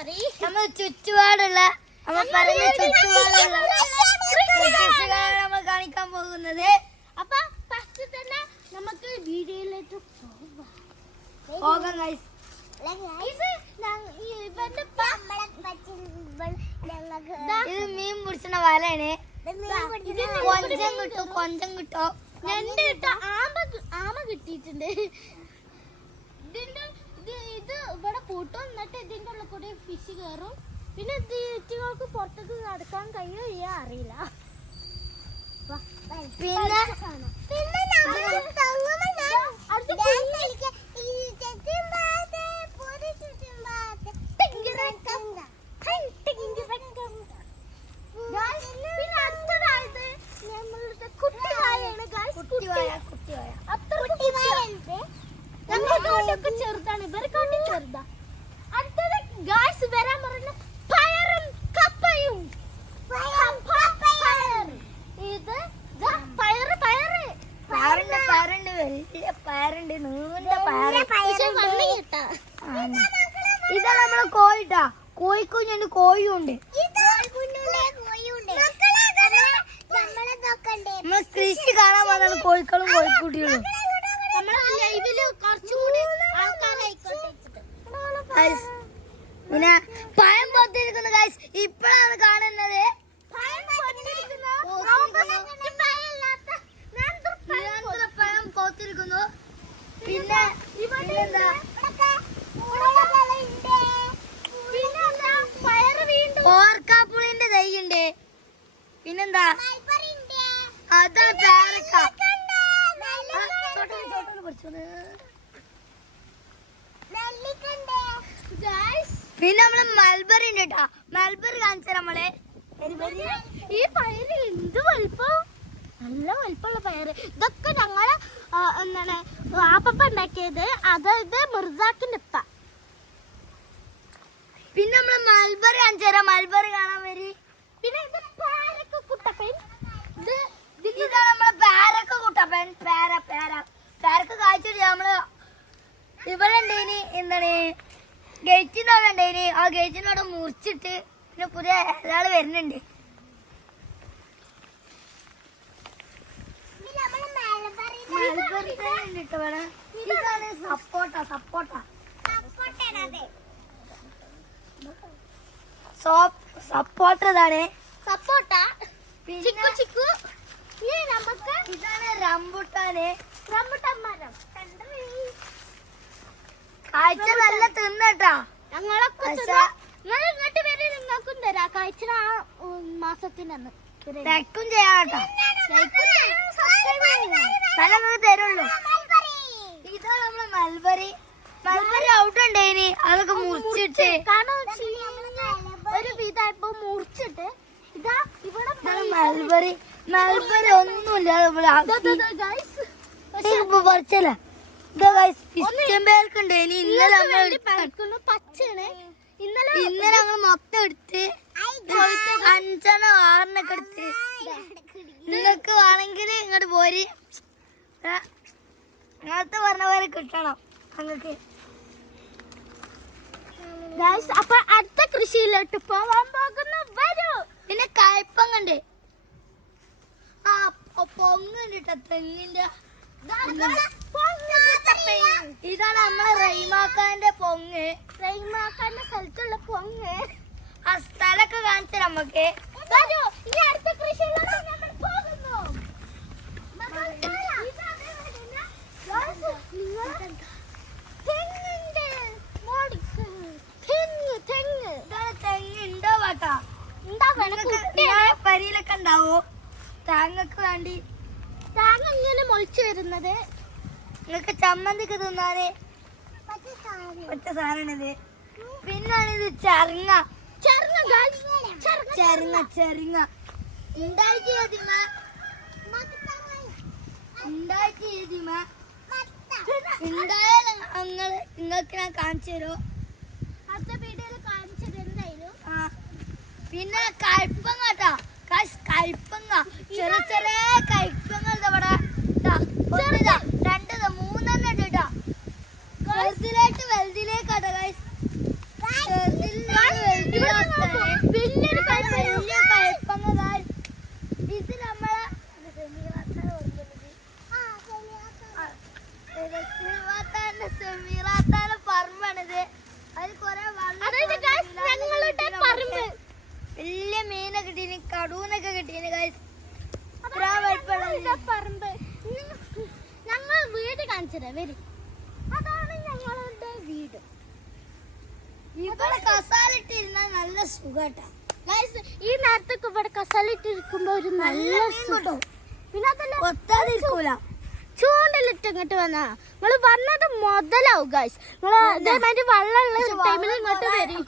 നമ്മൾ ചുറ്റുപാടുള്ള നമ്മൾ കാണിക്കാൻ പോകുന്നത്. അപ്പൊ ഫസ്റ്റ് തന്നെ നമുക്ക് വീഡിയോയിലേക്ക് പോകാം ഗൈസ്. ഇത് മീൻ പിടിച്ചുന്ന വലയാണ്. കൊഞ്ചം കിട്ടോ ഞണ്ട് കിട്ടോ ആമ കിട്ടിയിട്ടുണ്ട്. ഇത് ഇവിടെ പൂട്ടും, എന്നിട്ട് ഇതിന്റെ ഉള്ളിൽ കൂടി ഫിഷ് കയറും. പിന്നെ തീറ്റുകൾക്ക് പുറത്തേക്ക് നടക്കാൻ കഴിയോ അറിയില്ല. പിന്നെ ചെറുതാണ്, ഇവർക്കാട്ടി ചെറുതാ. അടുത്തത് ഗായ്സ് വരാൻ പറഞ്ഞ പയറും കപ്പയും. ഇത് പയറുണ്ട്, വലിയ പയറുണ്ട്, നീണ്ട പയറ്. ഇതാ നമ്മളെ കോഴിട്ടാ. കോഴിക്കുഞ്ഞുണ്ട്, കോഴിയുണ്ട്. നമ്മള് കൃഷി കാണാൻ വന്നാണ് കോഴിക്കളും കോഴിക്കുട്ടികളും. പിന്നെ പഴം പൊത്തിരിക്കുന്നു ഗൈസ്, ഇപ്പോഴാണ് കാണുന്നത്. പഴം പോത്തിരിക്കുന്നു. പിന്നെ ഓർക്കാപ്പുളിന്റെ തൈയുണ്ട്. പിന്നെന്താ, അതാണ് പേരക്ക. പിന്നെ നമ്മള് മൽബറി ഉണ്ട് കേട്ടാ. മൽബറി കാണിച്ചാൽ നമ്മള് ഈ പയറ് എന്ത് വലുപ്പം, നല്ല വലുപ്പമുള്ള പയറ്. ഇതൊക്കെ ഞങ്ങള് എന്താണ് ആപ്പ ഉണ്ടാക്കിയത്, അതായത് മിർസാക്കിന്റെ ഉപ്പ. പിന്നെ നമ്മള് മൽബറി കാണിച്ചാ. മൽബറി കാണാൻ വരി. പിന്നെ ഇത് പേരക്ക കുട്ടപ്പൻ. ഇതാണ് നമ്മളെ പേരക്ക കുട്ടപ്പൻ. പേരക്ക കാഴ്ചിട്ട് നമ്മള് ഇവിടെ ഉണ്ടേനി. എന്താണ് ഗേറ്റിനോട് ഉണ്ടേനി. ആ ഗേറ്റിനോട് മുറിച്ചിട്ട് പിന്നെ പുതിയ ഒരാള് വരുന്നുണ്ട്. ഇതാണ് സപ്പോട്ട. ഇതാണ് സപ്പോട്ട. ചിക്കു. ഇതാണ് റംബുട്ടാന്. റംബുട്ടാൻ മരം. കാഴ്ച നല്ല തിന്നട്ടാ. ഞങ്ങളൊക്കെ ഇങ്ങോട്ട് വരെ നിങ്ങൾക്കും തരാം. കാഴ്ച മാസത്തിനന്ന് തെക്കും ചെയ്യാട്ടാ. തരുള്ളൂ. ഇതാണ് നമ്മളെ മൽബറി. ഔട്ട് ഉണ്ടേനി, അതൊക്കെ മുറിച്ചിട്ട് ഒരു വിധായപ്പോ മുറിച്ചിട്ട് ഇതാ ഇവിടെ മൽബറി ഒന്നുമില്ല. പറിച്ചല്ല. ഇന്നലെ പച്ചയാണ്. ഇന്നലെ ഞങ്ങൾ മൊത്തം എടുത്ത് 5 6 എടുത്ത്. നിങ്ങൾക്ക് വേണമെങ്കിൽ ഇങ്ങോട്ട് പോരി. അങ്ങനത്തെ പറഞ്ഞ പോലെ കിട്ടണം ഞങ്ങൾക്ക്. അപ്പൊ അടുത്ത കൃഷിയിലോട്ട് പോവാൻ പോകുന്ന വരൂ. പിന്നെ കയ്പങ്ങണ്ട്. ആ പൊങ്ങുണ്ട് കേട്ടോ, തെങ്ങിന്റെ. ഇതാണ് നമ്മളെ റൈമാക്കാന്റെ പൊങ്ങ്. റൈമാക്കാന്റെ സ്ഥലത്തുള്ള പൊങ്ങ്. ആ സ്ഥലമൊക്കെ കാണിച്ചു നമുക്ക്. ഇനി അടുത്ത കൃഷിയിലോട്ട് നമ്മൾ പോകുന്നു. തെങ്ങുണ്ടോ പാട്ടാ? പരിയിലൊക്കെ ഉണ്ടാവോ തേങ്ങക്ക് വേണ്ടി? തേങ്ങ ഇങ്ങനെ മുളച്ചു വരുന്നത്. നിങ്ങൾക്ക് ചമ്മന്തിക്ക് തിന്നാന് ഒറ്റ സാധനമാണിത്. പിന്നാണിത് ചെറുങ്ങ. ഉണ്ടായാലും നിങ്ങൾക്ക് ഞാൻ കാണിച്ചു തരോ? അടുത്ത വീഡിയോയിൽ കാണിച്ചു തരുന്നതായിരുന്നു. പിന്നെ കയ്പങ്ങ കേട്ടാ. കയ്പങ്ങ ചെറിയ കയ്പങ്ങ ഇവിടെ 2 3 കേട്ടാ. വലുതിലേക്കാട്ടോ. കാണിച്ചു തരാം വരും. അതാണ് ഞങ്ങളുടെ വീട്. ഇവിടെ കസാലിട്ടിരുന്ന നല്ല സുഖട്ടാ. ഈ നേരത്തൊക്കെ ഇവിടെ കസാലിട്ടിരിക്കുമ്പോ ഒരു നല്ല സുഖം. പിന്നെ അതല്ല ഒത്താതിരിക്കൂല. ചൂണ്ടലിട്ട് ഇങ്ങോട്ട് വന്നാ നിങ്ങള് വന്നത് മുതലാവും ഗൈസ്. നിങ്ങള് ഇതേമാതിരി വെള്ളമുള്ള ടൈമിൽ ഇങ്ങോട്ട് വരും.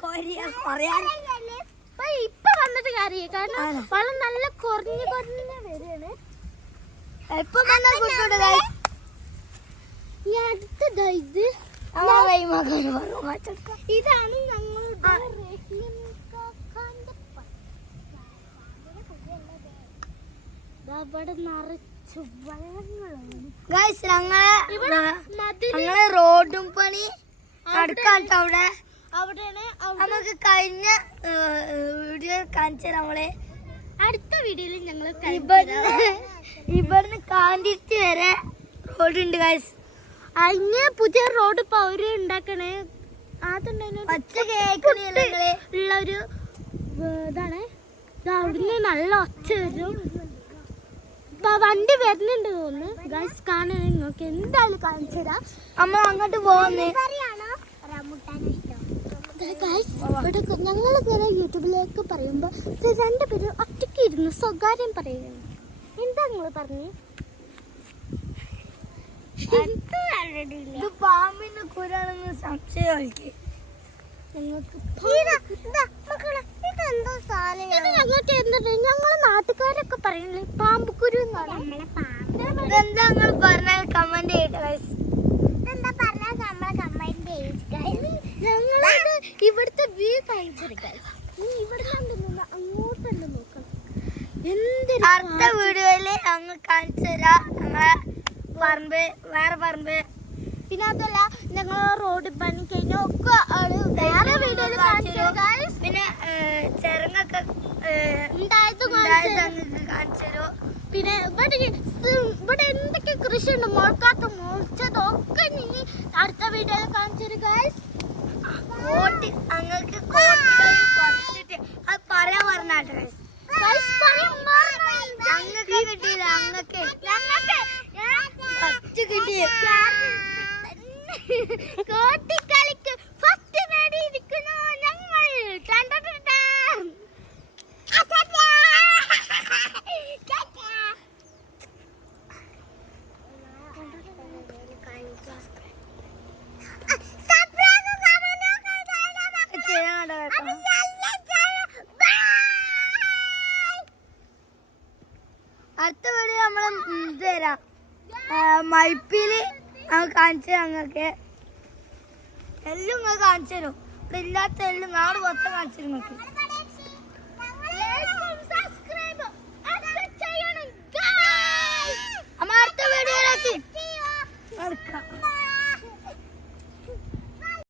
ഇപ്പൊ വന്നിട്ട് കാര്യം കാരണം വെള്ളം നല്ല കുറഞ്ഞ് വരികയാണ്. ഈ അടുത്തതാ ഇത്. ഇതാണ് ഞങ്ങളുടെ അവിടെ നിറച്ചു ഞങ്ങളെ റോഡും പണി അടുക്കാട്ടോ അവിടെ. നമുക്ക് കഴിഞ്ഞ വീഡിയോ കാണിച്ച നമ്മളെ അടുത്ത വീഡിയോയിൽ ഞങ്ങൾ ഇവിടുന്ന് കാന്തിരിച്ച് വരെ റോഡുണ്ട് ഗൈസ്. അതിന് പുതിയ റോഡ് ഇപ്പൊ അവര് ഉണ്ടാക്കണേ. പച്ച കേക്കുള്ള ഒരു ഇതാണ്. അവിടുന്ന് നല്ല ഒച്ച വരും. വണ്ടി വരുന്നുണ്ട് തോന്നുന്നു ഗൈസ്. കാണാൻ നിങ്ങൾക്ക് എന്തായാലും കാണിച്ചു തരാം. നമ്മൾ അങ്ങോട്ട് പോകുന്നേ. ഞങ്ങളിങ്ങനെ യൂട്യൂബിലേക്ക് പറയുമ്പോ രണ്ടുപേരും ഒറ്റയ്ക്ക് ഇരുന്ന് സ്വകാര്യം പറയുകയാണ്. എന്താ നിങ്ങൾ പറഞ്ഞു? ഇത് പാമ്പിന്റെ കുരാണെന്ന് സംശയം. ഞങ്ങള് നാട്ടുകാരൊക്കെ പറയുന്നില്ലേ പാമ്പുക്കുരു എന്നാണ്. ഇതെന്താ നിങ്ങൾ പറഞ്ഞാൽ കമന്റ് ചെയ്യട്ടെ. ഞങ്ങളത് ഇവിടുത്തെ വ്യൂ കാണിച്ചെടുക്കാൻ ഇവിടെ അങ്ങോട്ടുണ്ട് നോക്കണം. അടുത്ത വീഡിയോയില് അങ്ങ് കാണിച്ചു തരാം ഞങ്ങളെ പറമ്പ്, വേറെ പറമ്പ്. പിന്നെ അതല്ല ഞങ്ങൾ റോഡ് പണി കഴിഞ്ഞ ഒക്കെ വേറെ വീഡിയോയിൽ കാണിച്ചു. പിന്നെ ചെറുങ്ങൊക്കെ കാണിച്ചു തരും. പിന്നെ ഇവിടെ എന്തൊക്കെ കൃഷി ഉണ്ട് മുളക്കാത്ത മുളച്ചതൊക്കെ നീ അടുത്ത വീഡിയോയിൽ കാണിച്ചു തരും ഗൈസ്. അങ്ങക്ക് അത് പറയാൻ പറഞ്ഞാട്ടെ ഗൈസ്. അങ്ങക്ക് കിട്ടിയില്ല. അങ്ങക്ക് ഫസ്റ്റ് കിട്ടിയ കോട്ടിക്കളിക്ക് ഫസ്റ്റ് നേടിയിരിക്കുന്നു ഞങ്ങൾ. അടുത്ത വീഡിയോ നമ്മൾ ഇത് തരാം. മൈപ്പില് കാണിച്ചു ഞങ്ങൾക്ക് എല്ലാം നിങ്ങൾ കാണിച്ചു തരും. ഇവിടെ ഇല്ലാത്ത എല്ലാം നാട് മൊത്തം കാണിച്ചു തരും നിങ്ങൾക്ക്. അടുത്ത വീഡിയോയിലേക്ക്